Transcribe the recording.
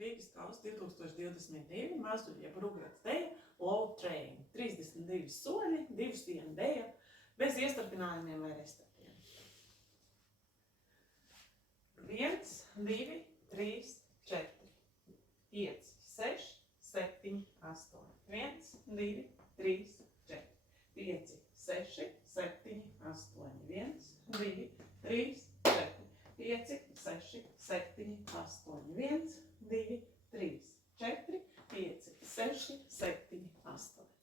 Rīgas kausa 2022 mazuļu jeb rugvets deja Low Train. 32 soļi, 2 dienu deja, bez iestarpinājumiem vai restartiem. 1, 2, 3, 4, 5, 6, 7, 8. 1, 2, 3, 4, 5, 6, 7, 8. 1, 2, 3, 4, 5, 6, 7, 8. 1, 2, 3, 4, 5, 6, 7, 8.